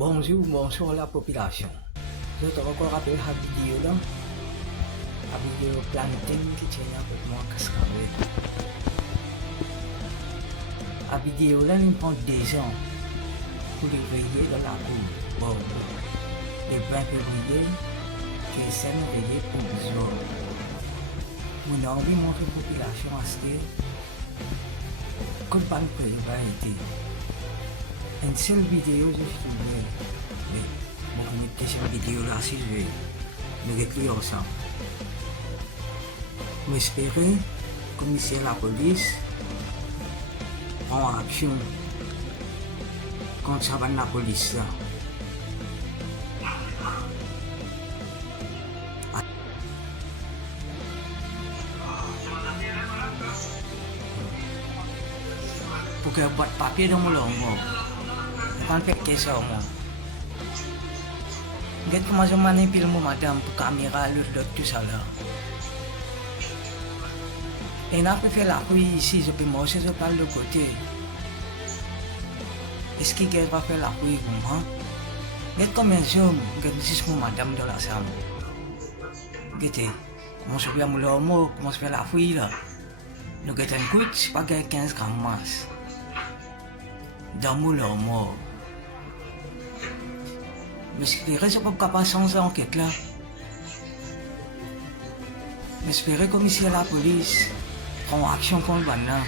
Bonjour la population. Je te encore rappelle la vidéo là. La vidéo planting qui tient avec moi cascade. La vidéo là, il prend 2 ans pour les veiller dans la cour. Bon, le 20 février, qui essaie de veiller pour besoin. Mon envie de montrer la population à ce que le ban va été. Une seule vidéo, je suis mais bon, on est sur vidéo là, si je vais nous réclure ensemble. J'espère que le commissaire de la police prend action contre ça la police là. Pour que votre papier dans mon langue. Kan pakai semua. Get masuk mana film madam pour caméra le tout ça là. Et n'a pas fait la pluie ici, je peux marcher sur le côté. Est-ce qu'il va faire la pluie comme moi? Get comme un zoom, get juste mon madame dans la salle. Get comment je vais me l'homme, comment je fais la pluie là. Nous get un coup, pas 15 grammes masse. Dans mon l'homme. Mais j'espérais que je ne peux pas changer l'enquête là. Mais j'espérais que le commissaire de la police prend action contre le ban.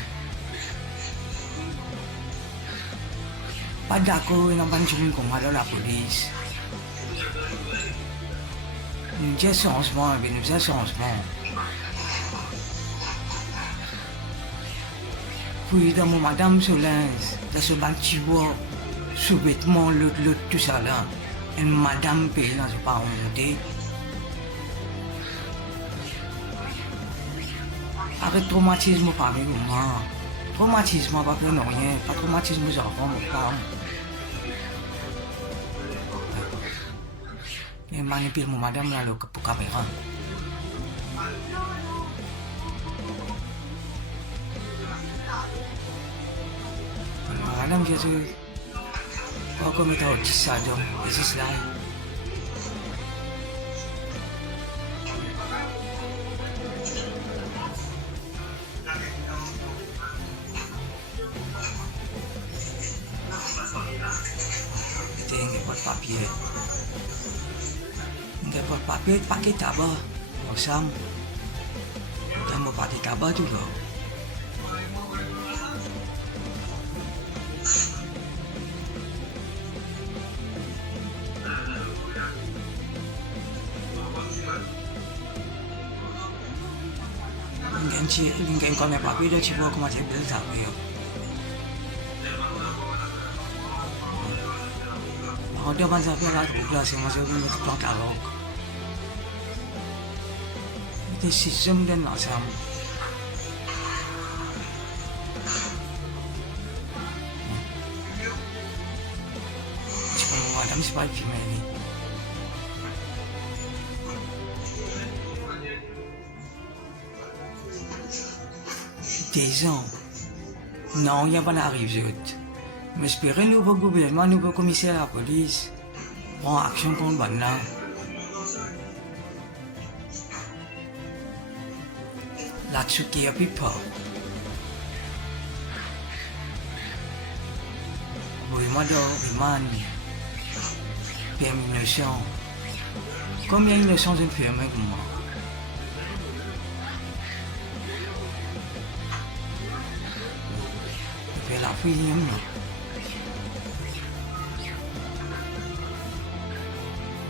Pas d'accord, il n'y a pas de chose comme dans la police. Nous avons changement, nous avons changement. Puis dans mon madame Solange, dans ce bâtiment, sous-vêtement, l'autre, tout ça là. Et madame paye là, c'est pas honte. Avec traumatisme, pas avec moi. Traumatisme, pas fait rien. Pas traumatisme, j'en pas. Et manipule mon madame là, pour caméra. Madame, je suis. Ako may autisado, this lang. Ito yung ipot papier. Yung ipot papier, pakitaba. Osam. Ito mo pakitaba dulu. Linguém come a papira, tipo como a gente pensava eu. Kalau dia masa pela populasi masih belum terpantau log. Itu sistem dan asam. Cuma ada misal ini. Des ans. Non, il n'y a pas d'arrivée. Mais j'espère le nouveau gouvernement, le nouveau commissaire de la police prend action contre le ban. Là-dessus, il n'y a plus pas. Oui, moi, permis innocent. Combien innocents sont fermés comme moi? La fille,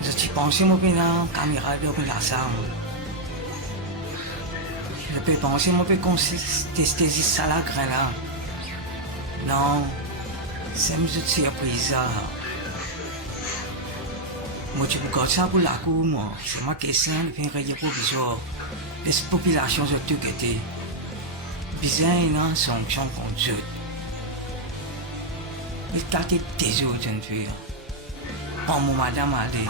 je pensais que la caméra de la salle. Je peux penser que tester ça là, là. Non, c'est une surprise. Moi, je peux ça pour la cour, moi. C'est ma question de faire rien pour besoin. Les populations sont toutes été. Bizarre, il y a une sanction contre eux. Il t'a été désolé, jeune fille. Oh, mon madame, allez.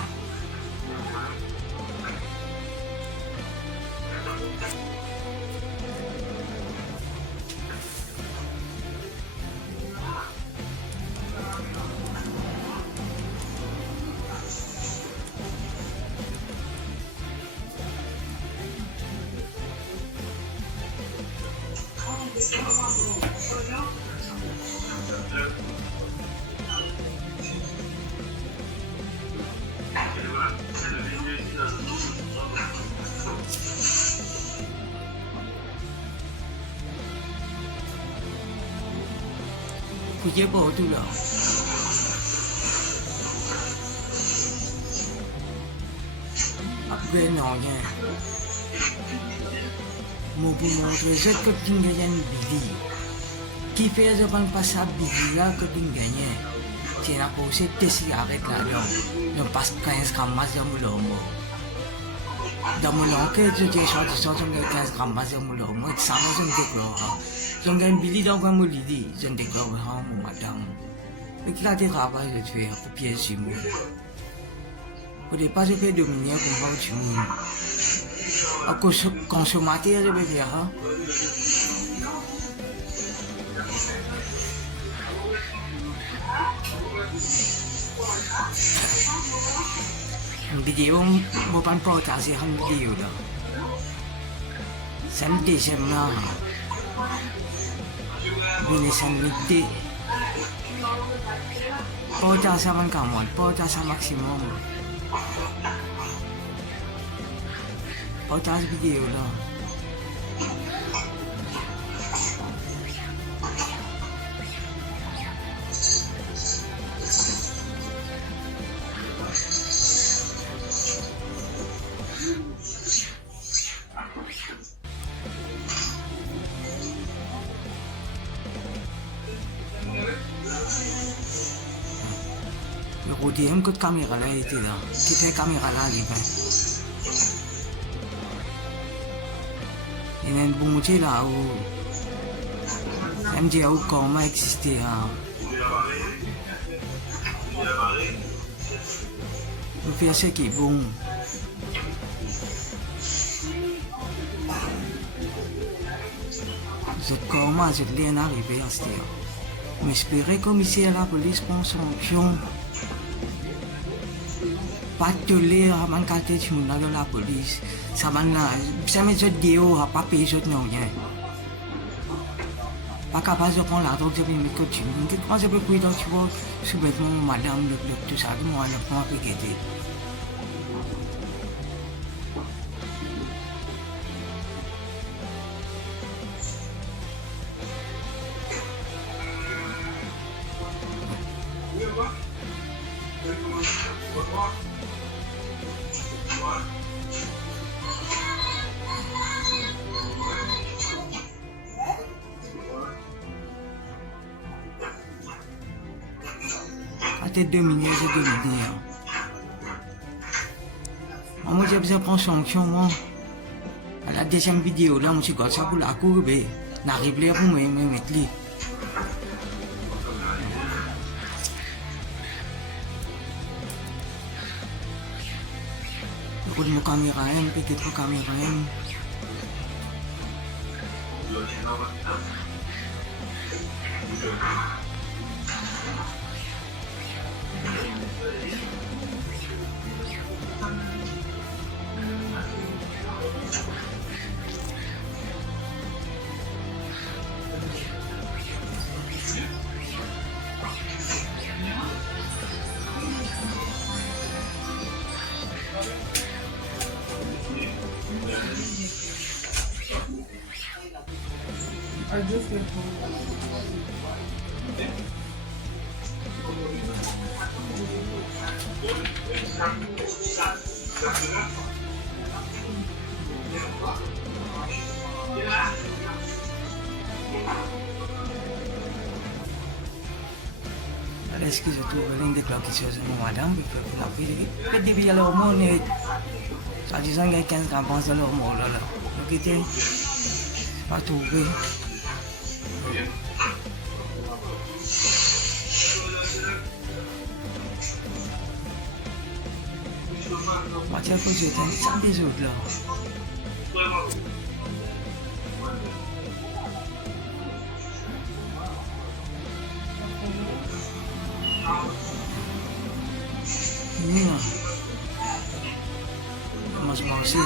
Kuya po tu lah. Apa namanya? Mobil motor ketinggalan bili. Kita zaman pasal bili lah ketinggalannya. Cina pose tesi avec la non pas 15 grammes de moulomo. Dans mon enquête, j'ai choisi 15 grammes de moulomo et ça m'a déclaré. J'en gagne bili dans un moulidi, j'en déclare mon madame. Le cas de travail, je fais un papier sur moi. Au départ, je fais dominer pour voir du monde. À cause consommateur, je vais dire. Video bukan protasi han video dah. Sandi semna. Bini sandi. Protasi man kamu, protasi maksimum. Protasi video dah. Rudi hem kot kamera lah itu dah. Kita kamera lagi kan. Ini bunga cila au. MJ au kau mai existe ha. Lupa sikit bung. Zut kau mah zut lian arrivé à ce temps. M'espérer commissaire la police prend sanction. Patulé à man kate chuna de la police. Ça man là, ça me dit Dieu a pas payé ce nom rien. Pas capable de prendre la drogue de me continuer. Quand je peux cuire tu vois, soubainement madame le tout ça, moi le prend à guetter. Peut-être 2 minutes, j'ai 2 minutes. Moi, j'ai besoin de prendre sanction, moi. À la deuxième vidéo, là, je suis comme ça pour la courbe. N'arrive pas pour me mettre là. Pour mon caméra, peut-être caméra. I just get Est-ce que je trouve l'une des cloques qui madame, puis des billes à l'hormone et ça disant qu'il y a 15 grammes de l'hormone là. Donc était pas trouvé. Moi, tiens, faut que j'étais sans des autres là. Moi, je m'en sais.